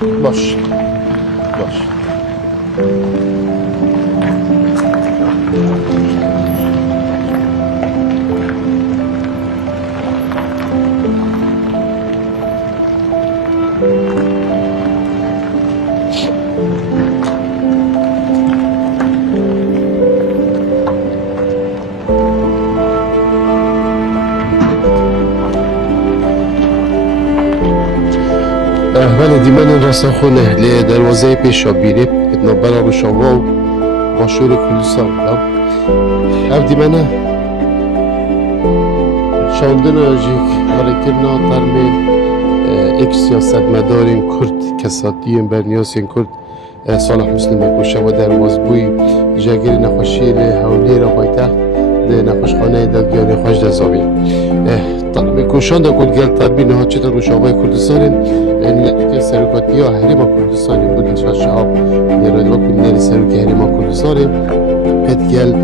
باش باش. بله دیمن راستا خونه لی دروازه پیشابیری اتنا برا روشاوا و باشور کردستان اف دیمنه شاندن آجیک حرکرنا ترمین ایک سیاست مدارین کرد کساتیین برنیاسین کرد صالح مسلم کشه و درواز بوی جاگیر نخوشی لی هولی را پایتخت لی نخوشخانه دلگیانی خوش دزاوی طلب کوشان دا کل گل تربی نها چطور روشاوای کردستان که سرکاتی ها حریما کردستانی بود شهاب نیرادوا کل نیری سرکی حریما کردستانی پت گل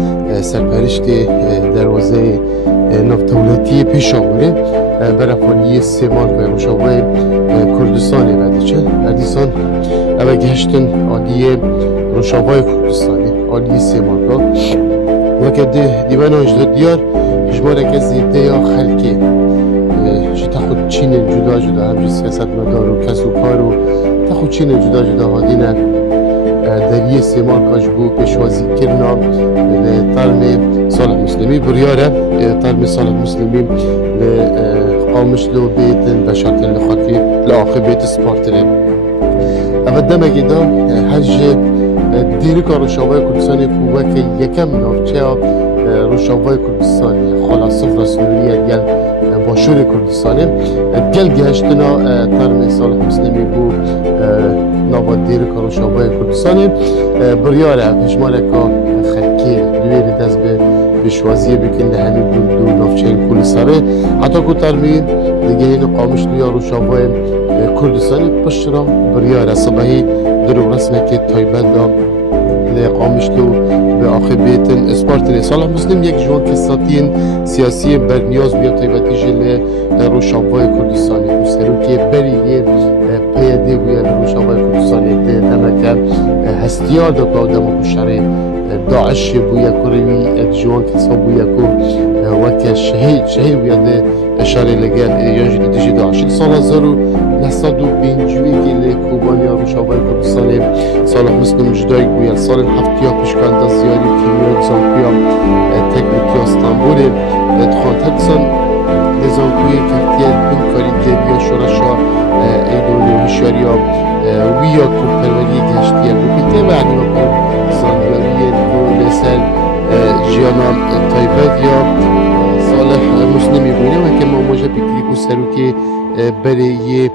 سرپرشت دروازه نفتولتی پیش آوره برافالی سه مارکای روشاوای کردستانی بده چه هردیسان اوه گهشتن آلیه روشاوای کردستانی آلیه سه مارکا وکه دیوان اجداد دیار اجماره که زیده یا خلقی تاخد چین جدا جدا همچه سیاست مدار و کس و کار و تاخد چین جدا جدا هادینه در یه سه ماه کاش بو پیشوازی کرنا ترم صالح مسلمی بریاره ترم صالح مسلمی قامش لو بیتن بشارت لخاکی لآخر بیت سپارتره اول دمگی دا هج دیری که روشاوای کردستانی کوبه که یکم نافچه روشاوای کردستانی خلاص صفر سنوریه گل باشور کردستانی گل گهشتنا ترم صالح مسلمی بو نوا دیری که روشاوای کردستانی بریاره هجماره که خلکی دویر دست به بشوازیه بکنده همین دو نافچه کلی ساره حتی که ترمی دیگه این قامش دویا روشاوای کردستانی پشترام بریاره صبحی درو رسمه که تایبت دا قامش تو به آخر بیتن اسپارتن صالح مسلم یک جوان کساتین سیاسی برنیاز بیا تایبتی جل روشاوای کردستانی و سروکی بری یه پیده بیا روشاوای کردستانی دمکر هستیار دا که آدم کشاره داعش بویا کروی یک جوان کسا بویا که وکه شهید بیا ده اشاره لگل یانجی دیجی داعشی سال 1950 که لکوبانیا روشاوای کردستانی صالح مسلم جدایی بویا سال هفتیا پیشکان دا زیادی کیمیو زانکویا تکنیکی استانبول دخان تکسان لزانکوی کفتیل بین کاری گریا شورشا ایدونی و هشاریا ویا کرپروری گشتیه بکیته و عنیما کن زاندیاوی لسر جیانا تایبت یا صالح مسلمی بوینه و که ما موجه بکری که سروکی بره